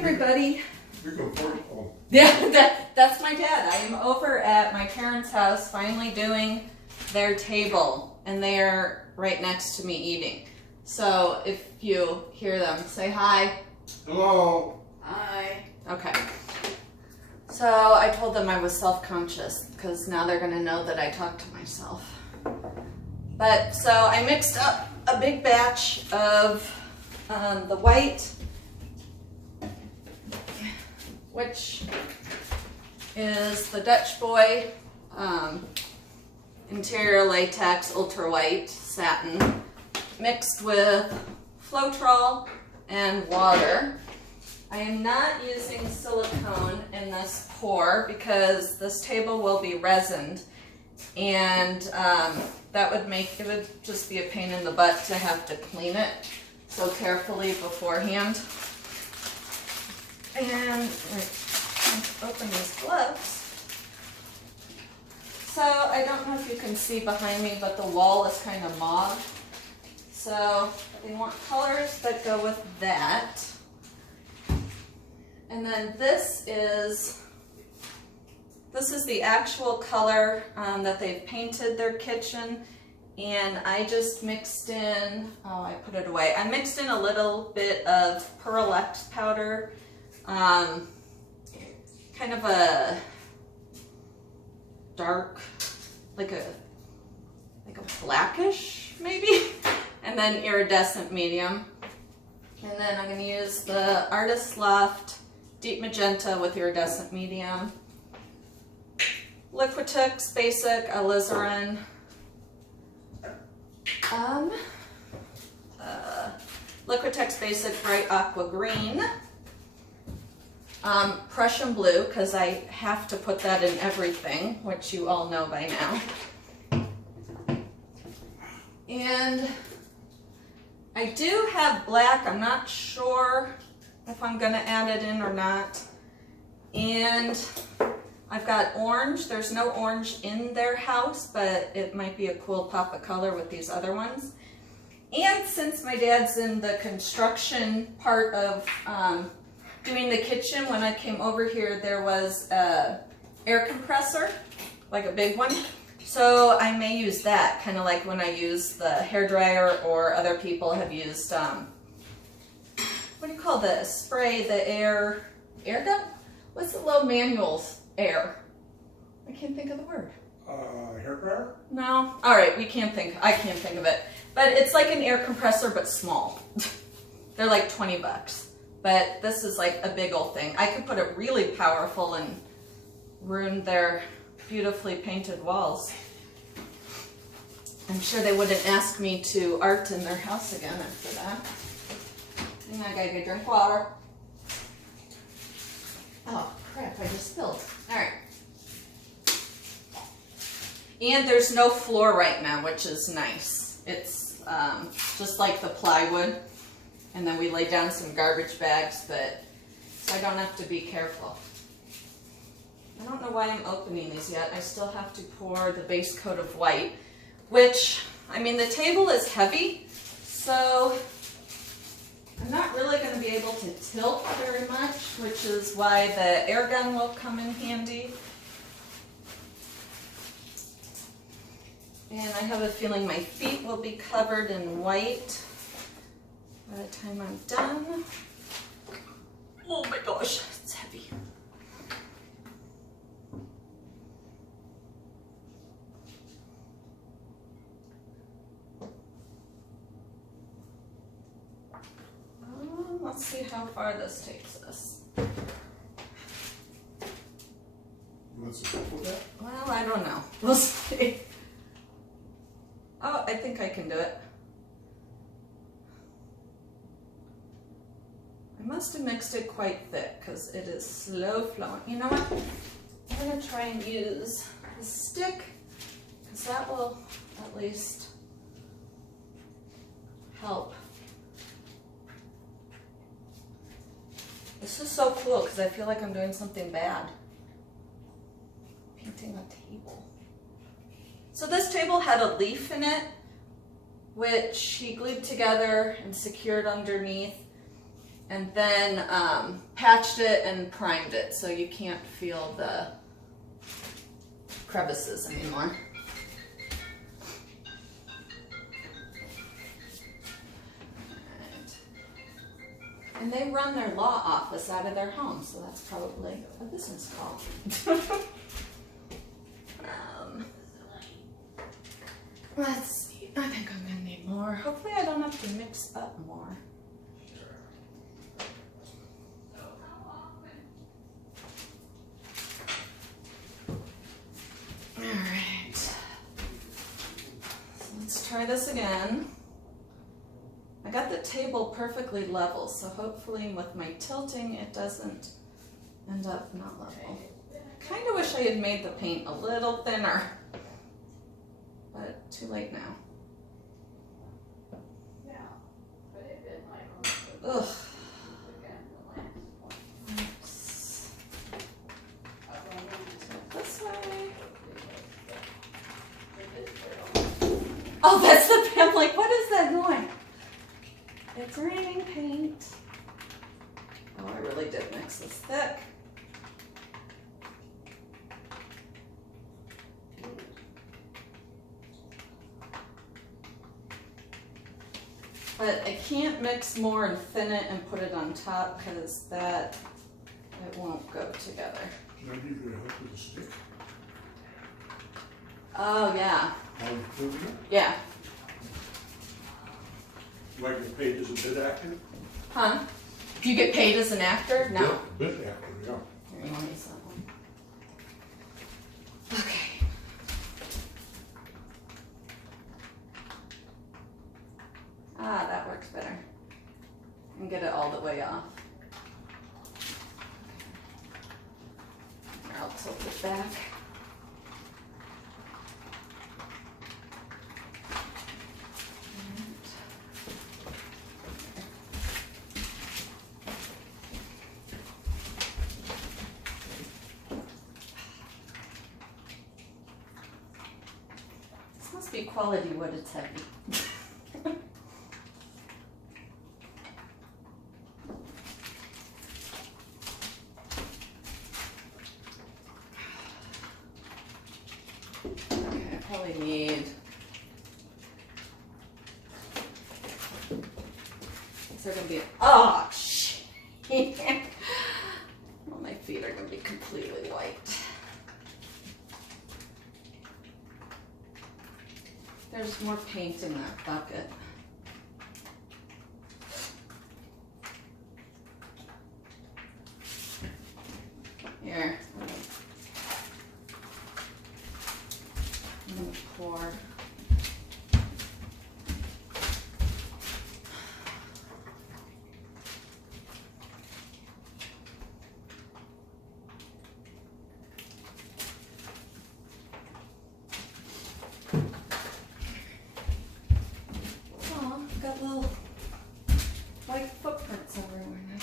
everybody. Oh. Yeah, that's my dad. I am over at my parents' house finally doing their table, and they are right next to me eating. So if you hear them, say hi. Hello. Hi. Okay. So I told them I was self-conscious because now they're going to know that I talk to myself. But so I mixed up a big batch of the white, which is the Dutch Boy interior latex ultra white satin mixed with Floetrol and water. I am not using silicone in this pour because this table will be resined, and that would make, it would just be a pain in the butt to have to clean it so carefully beforehand. And let's open these gloves. So I don't know if you can see behind me, but the wall is kind of mauve. So they want colors that go with that. And then this is the actual color that they've painted their kitchen. And I just mixed in, oh, I put it away. I mixed in a little bit of Pearl-Ex powder, kind of a dark, like a blackish maybe, and then iridescent medium. And then I'm going to use the Artist Loft Deep Magenta with iridescent medium, Liquitex Basic Alizarin, Liquitex Basic Bright Aqua Green, Prussian Blue, because I have to put that in everything, which you all know by now. And I do have black. I'm not sure if I'm going to add it in or not. And I've got orange. There's no orange in their house, but it might be a cool pop of color with these other ones. And since my dad's in the construction part of doing the kitchen, when I came over here, there was a air compressor, like a big one. So I may use that, kind of like when I use the hairdryer, or other people have used, what do you call this? Spray the air gun? What's the low manuals air? I can't think of the word. Hair dryer? No. All right, I can't think of it. But it's like an air compressor, but small. They're like 20 bucks. But this is like a big old thing. I could put it really powerful and ruin their beautifully painted walls. I'm sure they wouldn't ask me to art in their house again after that. And I gotta go drink water. Oh crap, I just spilled. All right. And there's no floor right now, which is nice. It's just like the plywood. And then we lay down some garbage bags, but so I don't have to be careful. I don't know why I'm opening these yet. I still have to pour the base coat of white, which, I mean, the table is heavy, so I'm not really going to be able to tilt very much, which is why the air gun will come in handy. And I have a feeling my feet will be covered in white by the time I'm done. Oh my gosh, it's heavy. Let's see how far this takes us. What's it with that? Well, I don't know. We'll see. Oh, I think I can do it. I must have mixed it quite thick because it is slow flowing. You know what? I'm going to try and use the stick because that will at least help. This is so cool because I feel like I'm doing something bad. Painting a table. So this table had a leaf in it, which he glued together and secured underneath. and then patched it and primed it so you can't feel the crevices anymore. And they run their law office out of their home, so that's probably a business call. Let's see, I think I'm gonna need more. Hopefully I don't have to mix up more. All right, so let's try this again. I got the table perfectly level, so hopefully with my tilting it doesn't end up not level. Kind of wish I had made the paint a little thinner, but too late now. Ugh. Oops. This way. Oh, that's the, I'm like, what is that noise? It's raining paint. Oh, I really did mix this thick. But I can't mix more and thin it and put it on top because that, it won't go together. Can I give you a help with a stick? Oh, yeah. How you doing it? Yeah. Do I get paid as a bit actor? Huh? Do you get paid as an actor? No. Yeah, bit actor, yeah. Here, you want me some? Okay. Ah, that works better. And get it all the way off. Here, I'll tilt it back. This must be quality wood, it's heavy. Okay, I probably need, is there gonna be, oh shit. Well, my feet are gonna be completely white. There's more paint in that bucket. Here, I'm gonna pour. Oh, got little white footprints everywhere now.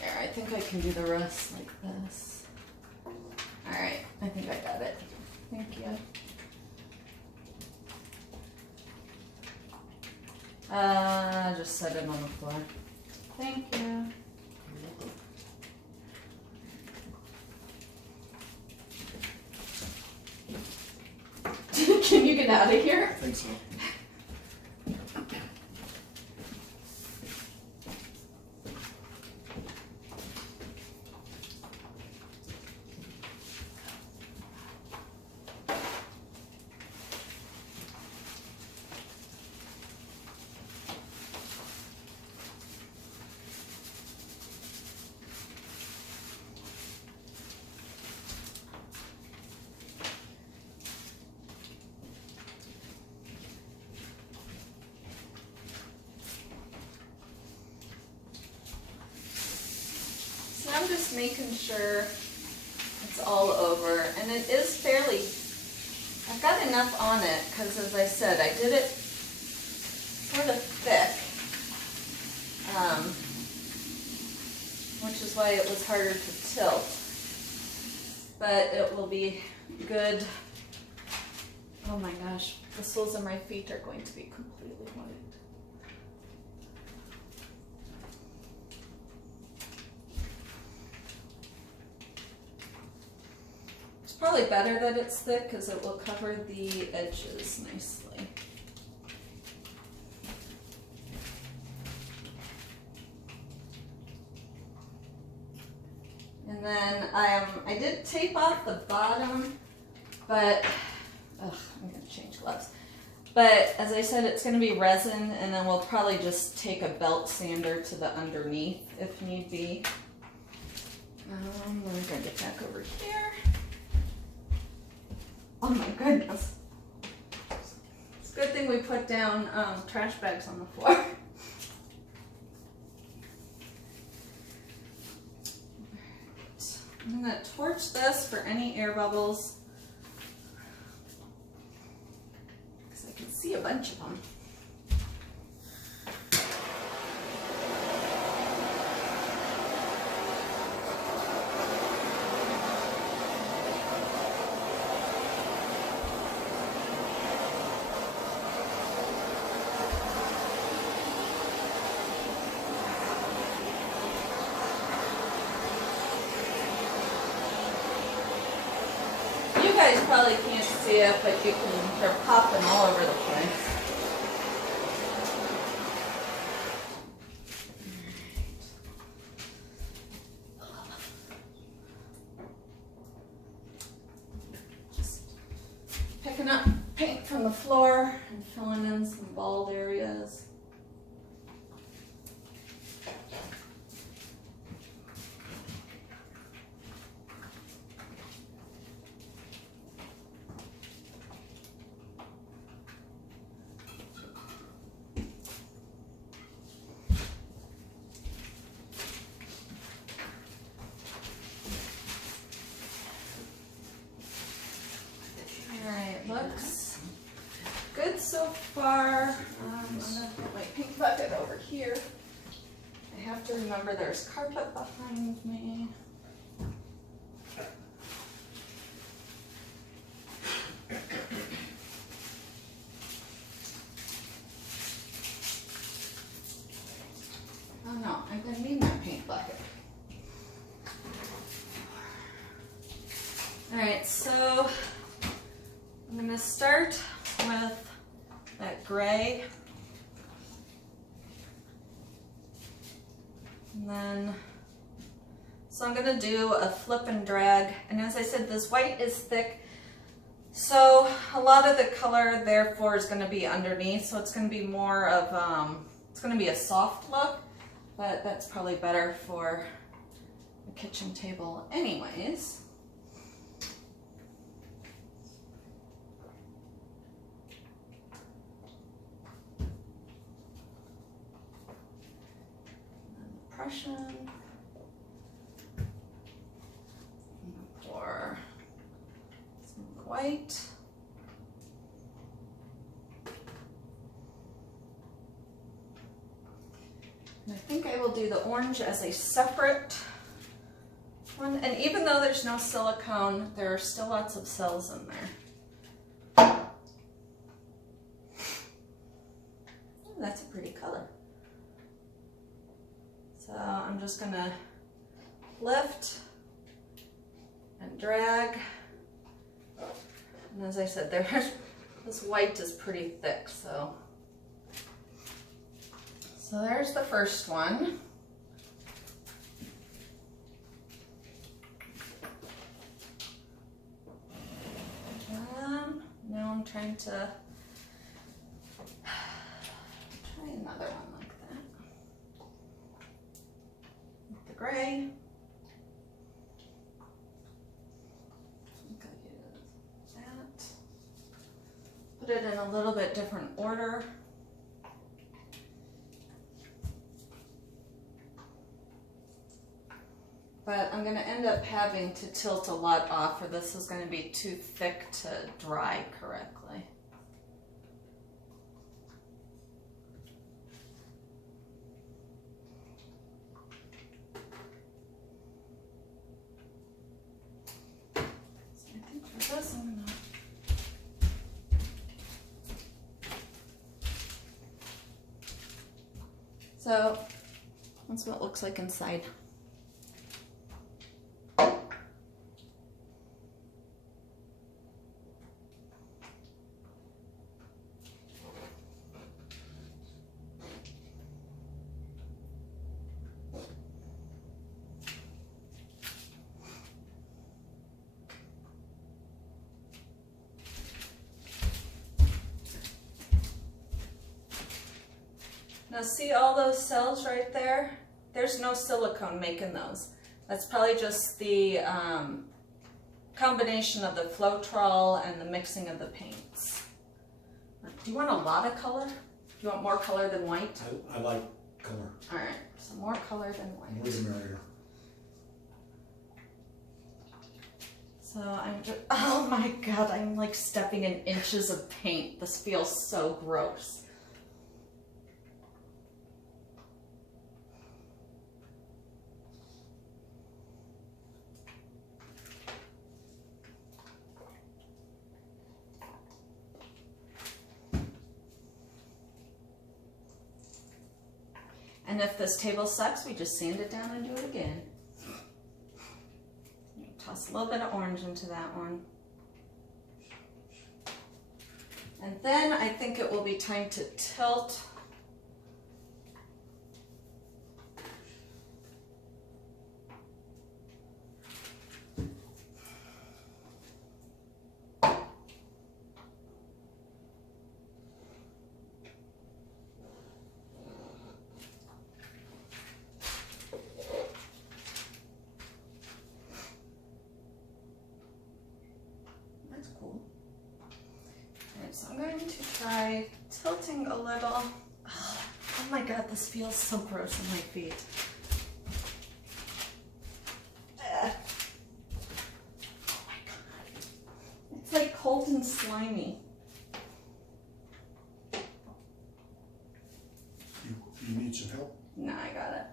There, I think I can do the rest like this. Alright, I think I got it. Thank you. Just set it on the floor. Thank you. Can you get out of here? I think so. So I'm just making sure it's all over, and it is fairly, I've got enough on it because, as I said, I did it sort of thick which is why it was harder to tilt. But it will be good. Oh my gosh, the soles of my feet are going to be completely white. It's probably better that it's thick because it will cover the edges nicely. And then I did tape off the bottom, but I'm gonna change gloves. But as I said, it's gonna be resin, and then we'll probably just take a belt sander to the underneath if need be. We're gonna get back over here. Oh my goodness. It's a good thing we put down trash bags on the floor. I'm gonna torch this for any air bubbles because I can see a bunch of them. You guys probably can't see it, but they're popping all over the place. Just picking up paint from the floor and filling in some bald areas. Looks good so far. I'm gonna put my pink bucket over here. I have to remember there's carpet behind me. Oh no, I'm gonna need my pink bucket. All right, so I'm going to start with that gray, and then, so I'm going to do a flip and drag, and as I said, this white is thick, so a lot of the color therefore is going to be underneath, so it's going to be more of, it's going to be a soft look, but that's probably better for the kitchen table anyways. Prussian or some white. And I think I will do the orange as a separate one. And even though there's no silicone, there are still lots of cells in there. Ooh, that's a pretty color. So I'm just gonna lift and drag. And as I said, this white is pretty thick, so there's the first one. Now I'm trying to try another one like that. With the gray. That. Put it in a little bit different order. But I'm going to end up having to tilt a lot off, or this is going to be too thick to dry correctly. this. So that's what it looks like inside. Now see all those cells right there? There's no silicone making those. That's probably just the combination of the Floetrol and the mixing of the paints. Do you want a lot of color? Do you want more color than white? I like color. All right, so more color than white. More the merrier. So I'm just, oh my God, I'm like stepping in inches of paint. This feels so gross. And if this table sucks, we just sand it down and do it again. Toss a little bit of orange into that one. And then I think it will be time to tilt. So I'm going to try tilting a little. Oh my God, this feels so gross on my feet. Oh my God. It's like cold and slimy. You need some help? No, I got it.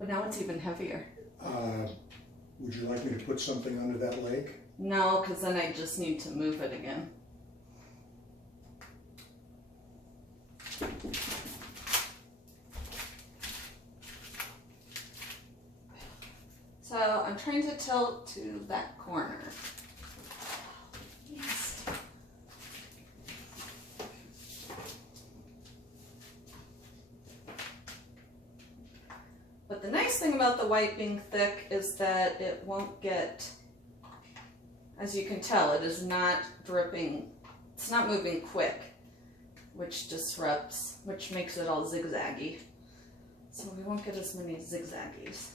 But now it's even heavier. Would you like me to put something under that leg? No, because then I just need to move it again. So I'm trying to tilt to that corner. Yes. But the nice thing about the white being thick is that it won't get, as you can tell, it is not dripping, it's not moving quick, which disrupts, which makes it all zigzaggy. So we won't get as many zigzaggies.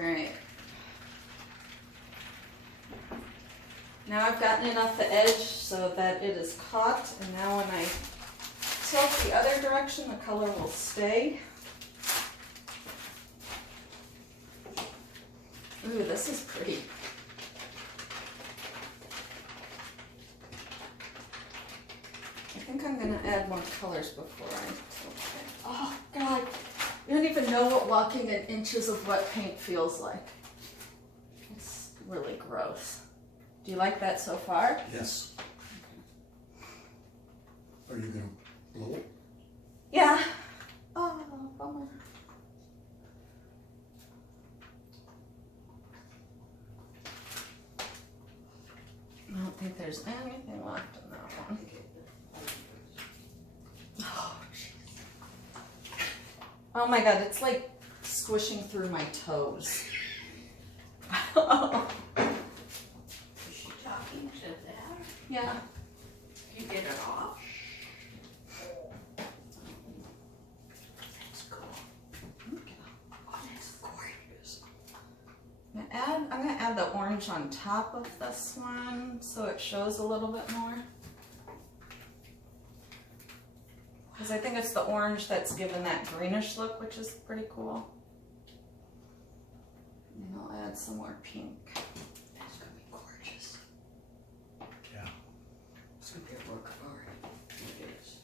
Alright, now I've gotten it off the edge so that it is caught, and now when I tilt the other direction, the color will stay. Ooh, this is pretty. I think I'm going to add more colors before I tilt it. Oh God. You don't even know what walking in inches of wet paint feels like. It's really gross. Do you like that so far? Yes. Are you going to blow it? Yeah. Oh, bummer. I don't think there's anything left in that one. Oh, jeez. Oh my God, it's like squishing through my toes. Is she talking to that? Yeah. You get it off? That's cool. Oh, that's gorgeous. I'm gonna add the orange on top of this one so it shows a little bit more. Because I think it's the orange that's given that greenish look, which is pretty cool. And I'll add some more pink. That's gonna be gorgeous. Yeah. It's gonna be a work of art. It is.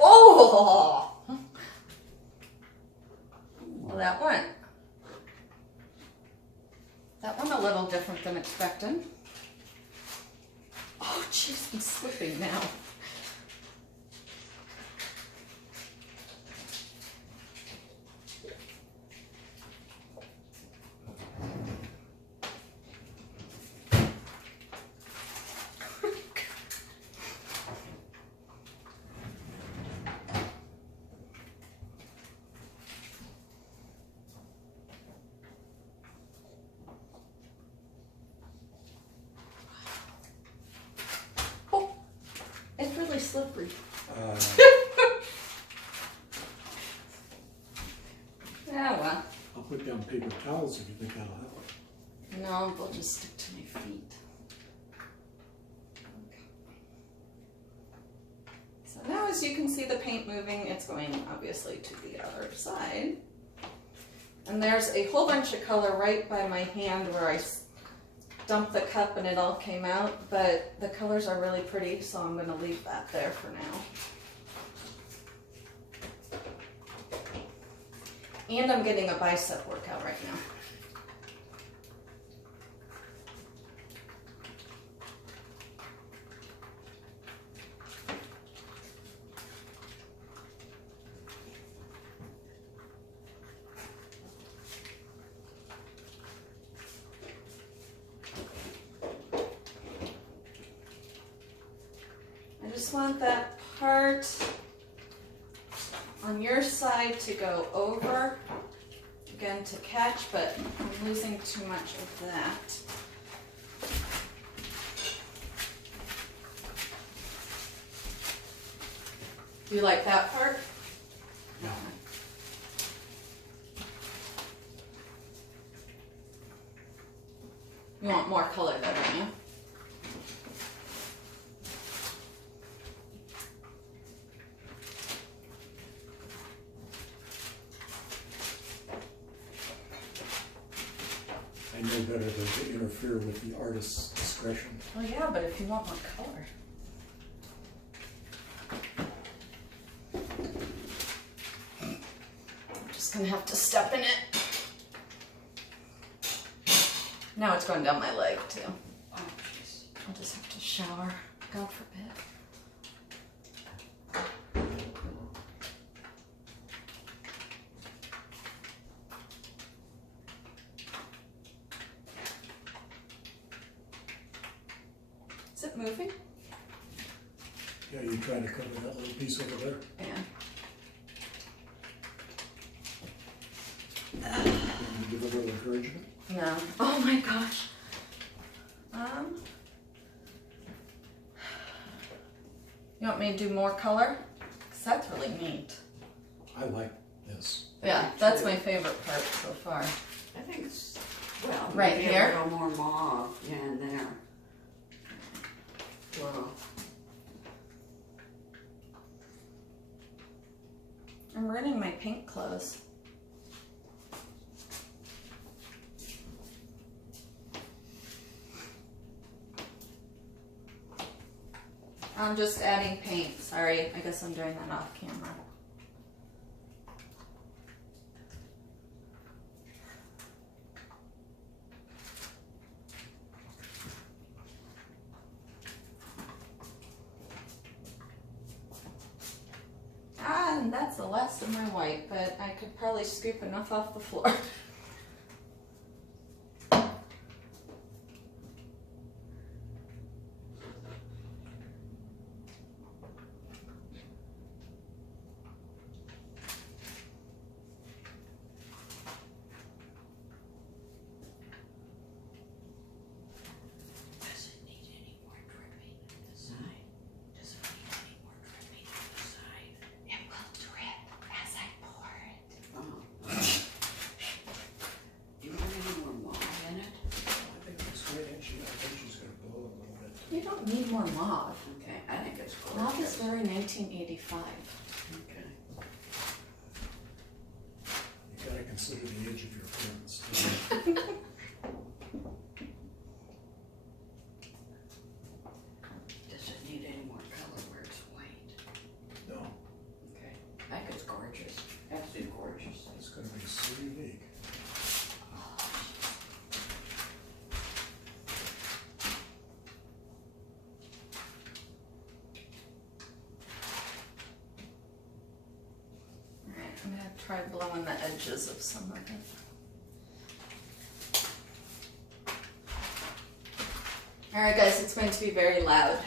Oh! Well, that went a little different than expected. Oh, jeez, I'm slipping now. It's really slippery. Yeah, well. I'll put down paper towels if you think that'll help. No, they'll just stick to my feet. Okay. So now as you can see the paint moving, it's going obviously to the other side. And there's a whole bunch of color right by my hand where I dumped the cup and it all came out, but the colors are really pretty, so I'm going to leave that there for now. And I'm getting a bicep workout right now. I just want that part on your side to go over, again to catch, but I'm losing too much of that. You like that part? Yeah. You want more color though, don't you? I know better than to interfere with the artist's discretion. Well, yeah, but if you want more color. I'm just gonna have to step in it. Now it's going down my leg too. Oh, jeez. I'll just have to shower, God forbid. Is it moving? Yeah, you trying to cover that little piece over there? Yeah. And give a little encouragement? No. Oh my gosh. You want me to do more color? Because that's really neat. I like this. Yeah, that's my favorite part so far. I think it's, well, Right maybe here? a little more mauve, yeah, in there. Little. I'm ruining my pink clothes. I'm just adding paint. Sorry, I guess I'm doing that off camera. And that's the last of my white, but I could probably scoop enough off the floor. Does it need any more dripping on the side? Does it need any more dripping on the side? It will drip as I pour it. Oh. more mauve. Okay, I think it's Mauve is gorgeous. very 1985. Okay. You gotta consider the age of your friends. Does it need any more color where it's white? No, Okay, I think it's gorgeous, absolutely gorgeous. it's gonna be so unique. Alright, I'm gonna try blowing the edges of some of it. Alright guys, it's going to be very loud.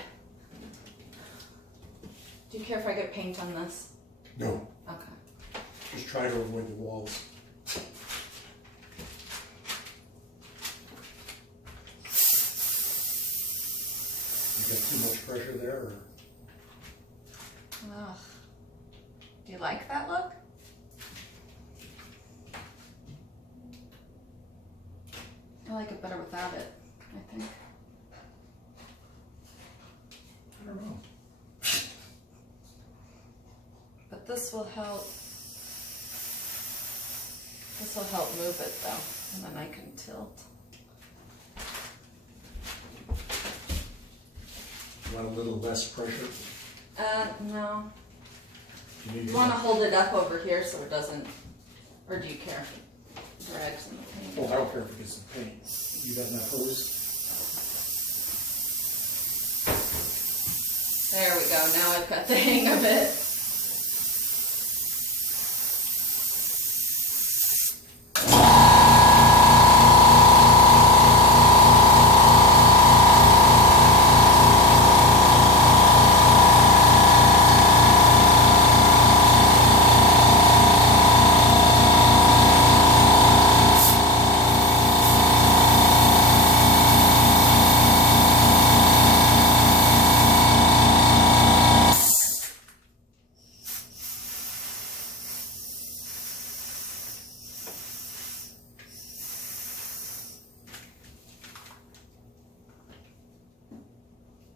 Do you care if I get paint on this? No, Okay. just try to avoid the walls. You got too much pressure there, or? Ugh. Do you like that look? I like it better without it, I think. I don't know. But this will help. This will help move it though, and then I can tilt. You want a little less pressure? No. You need You want to hold it up over here so it doesn't, or do you care if it drags in the paint? Oh, I don't care if it gets the paint. You got enough hose? There we go, now I've got the hang of it.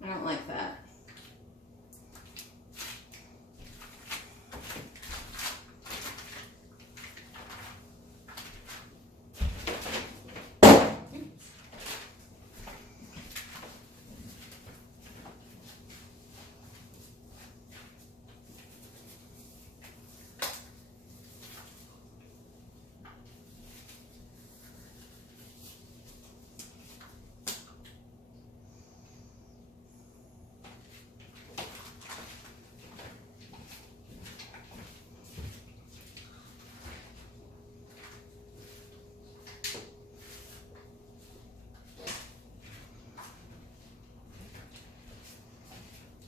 I don't like that.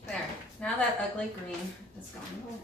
There, now that ugly green is going away.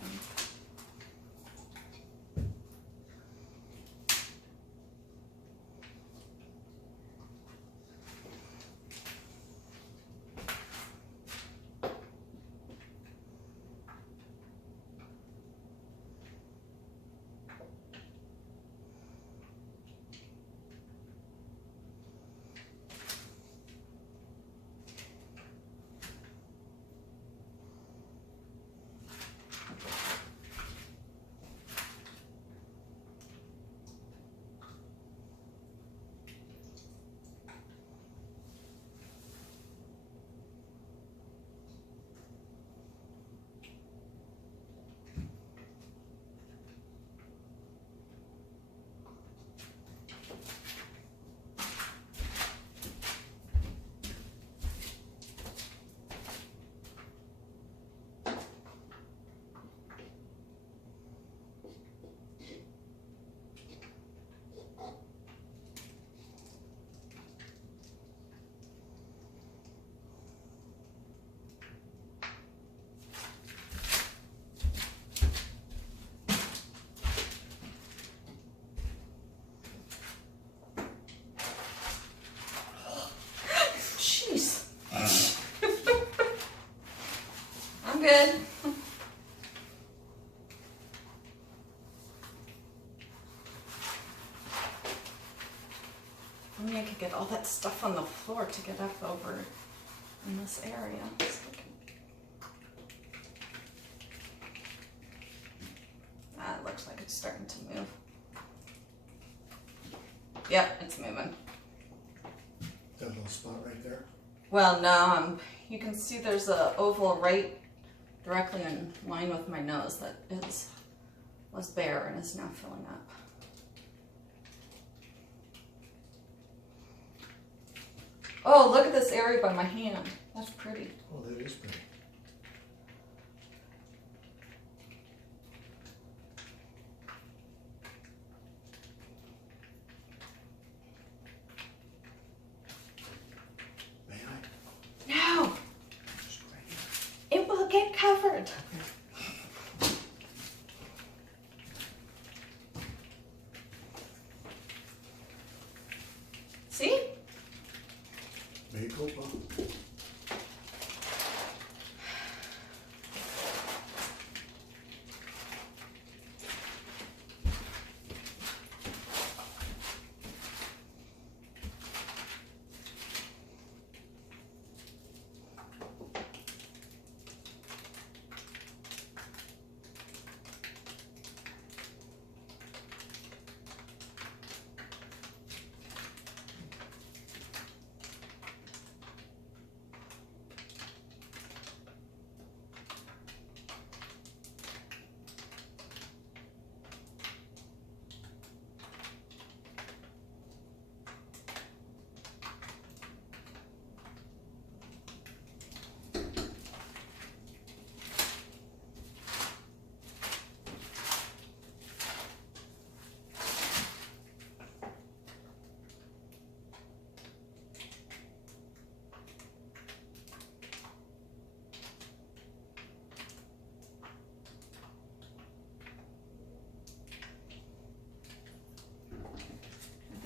Jeez. I'm good. Only I could get all that stuff on the floor to get up over in this area. It looks like it's starting to move. Yep, it's moving. That little spot right there? Well, no, you can see there's a oval right directly in line with my nose that was bare and is now filling up. Oh, look at this area by my hand. That's pretty. Oh, that is pretty. May I? No, Just right here. it will get covered. See? Mea culpa.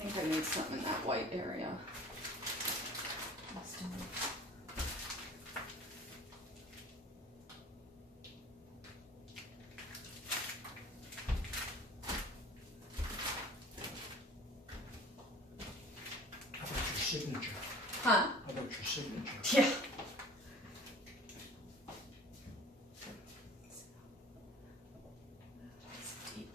I think I need something in that white area. How about your signature? Huh? How about your signature? Yeah. It's deep.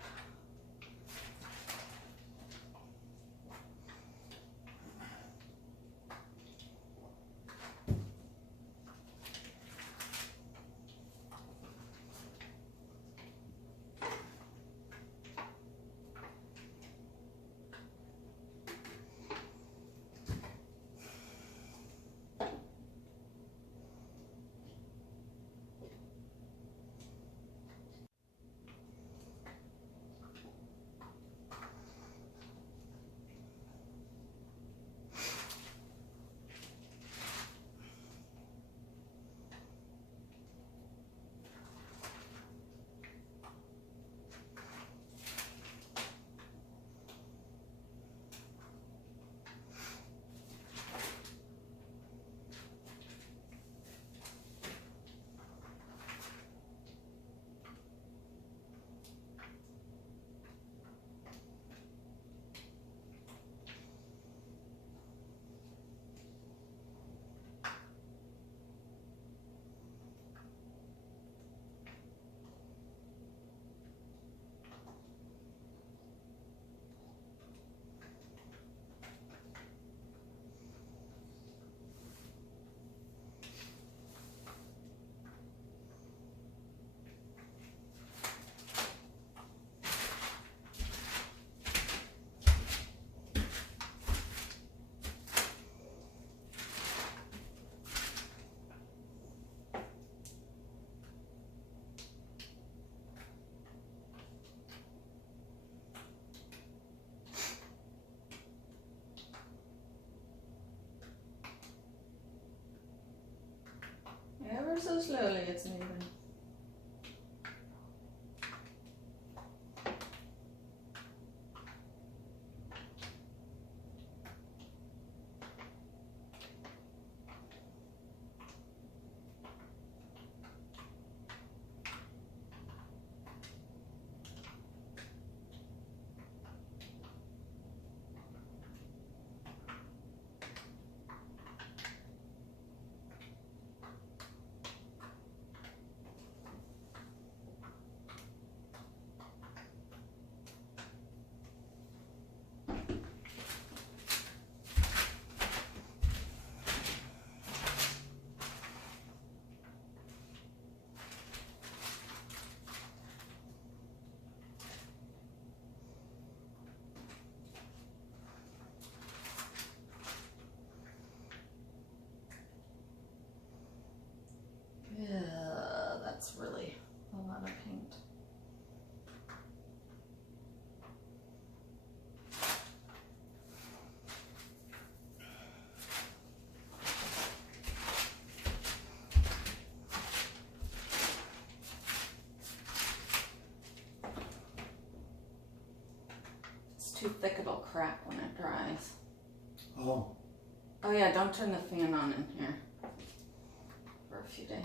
Ever so slowly it's moving. too thick, it'll crack when it dries. Oh, Oh yeah, don't turn the fan on in here for a few days.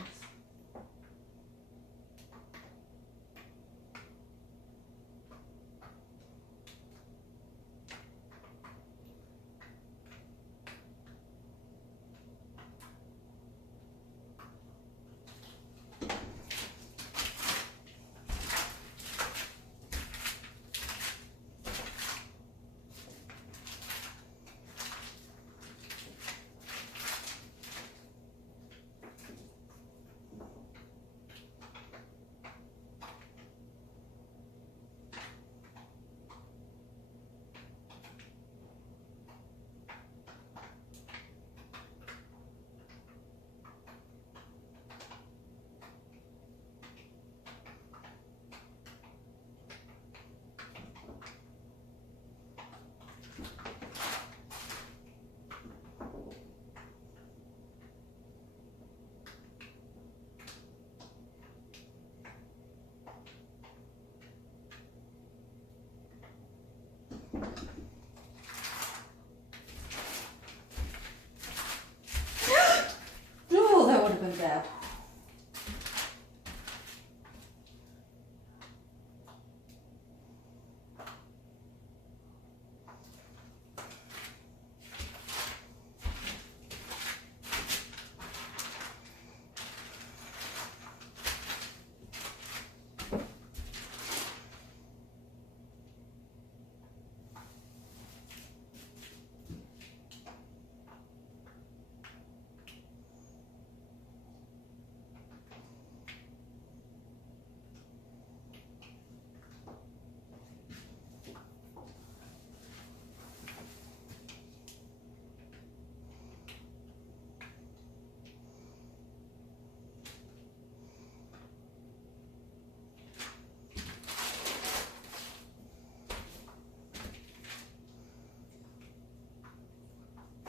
Oh, that would have been bad.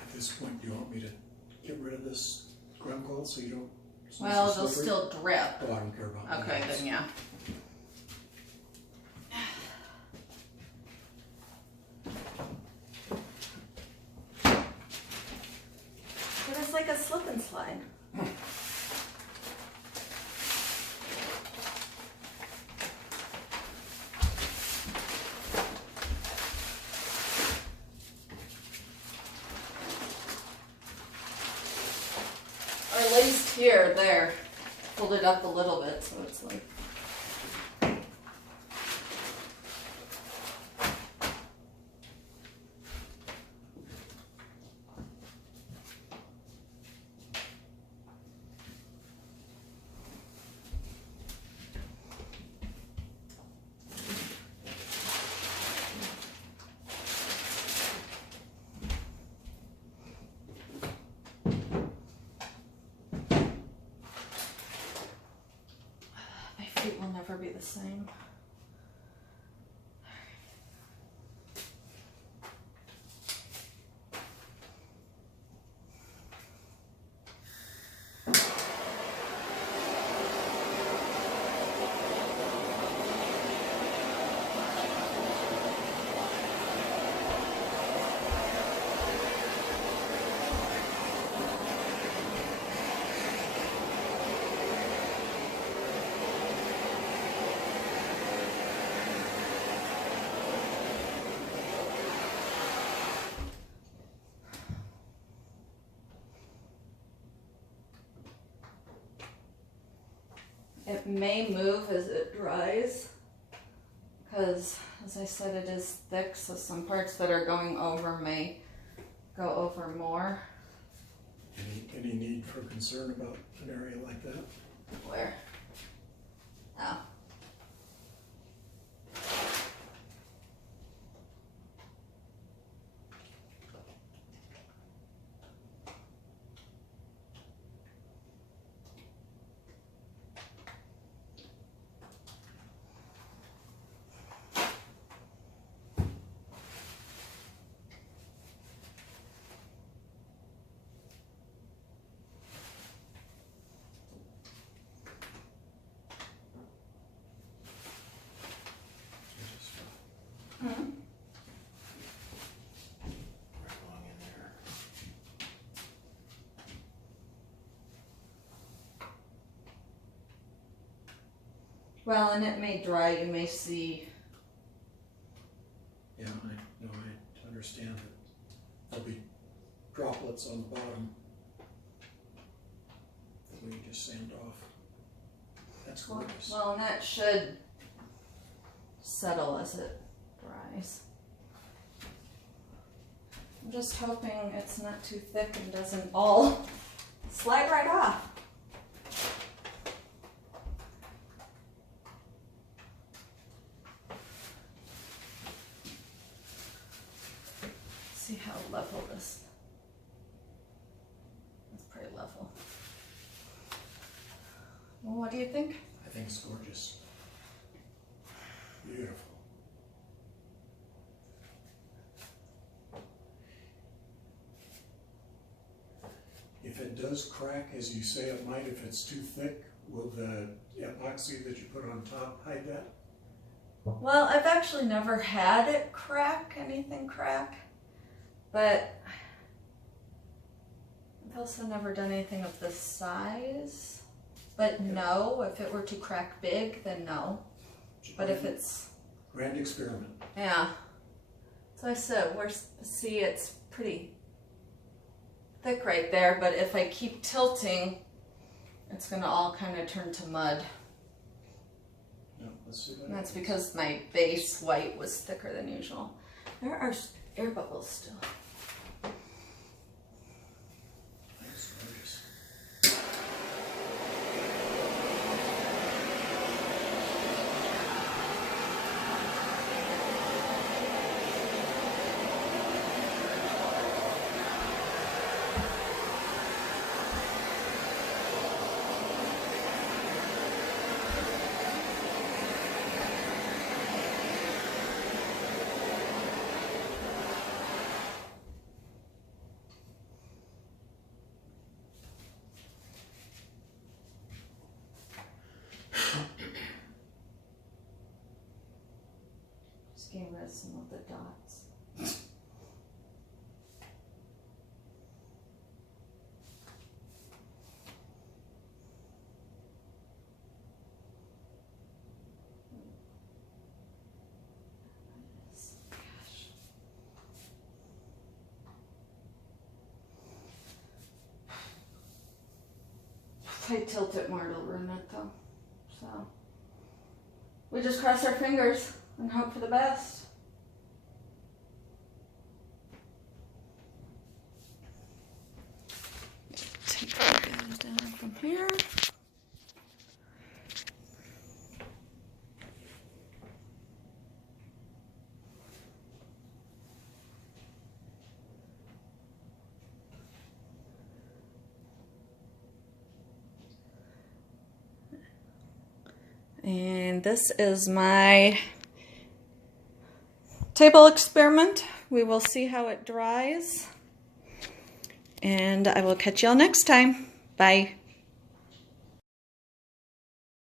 at this point, do you want me to get rid of this ground cloth so you don't? so Well, it's they'll slippery? still drip. Oh, I don't care about that. Okay, then yeah. But it's like a slip and slide. Or at least here, there. Pulled it up a little bit so it's like. My feet will never be the same. It may move as it dries because, as I said, it is thick, so some parts that are going over may go over more. Any need for concern about an area like that? Where? Oh. Well, and it may dry, you may see. Yeah, I understand that there'll be droplets on the bottom that we can just sand off. That's gorgeous. Well, and that should settle as it dries. I'm just hoping it's not too thick and doesn't all slide right off. See how level this. It's pretty level. Well, what do you think? I think it's gorgeous. Beautiful. If it does crack, as you say it might, if it's too thick, will the epoxy that you put on top hide that? Well, I've actually never had it crack, anything crack, but I've also never done anything of this size. But no, if it were to crack big, then no. But if it's... Grand experiment. Yeah. So I said, see, it's pretty thick right there, but if I keep tilting, it's going to all kind of turn to mud. Yeah, let's see that. And that's because my base white was thicker than usual. There are air bubbles still. That's gorgeous. Just getting rid of some of the dots. If I tilt it more, it'll ruin it though. So we just cross our fingers and hope for the best. Take that down from here. And this is my table experiment. We will see how it dries. And I will catch y'all next time. Bye.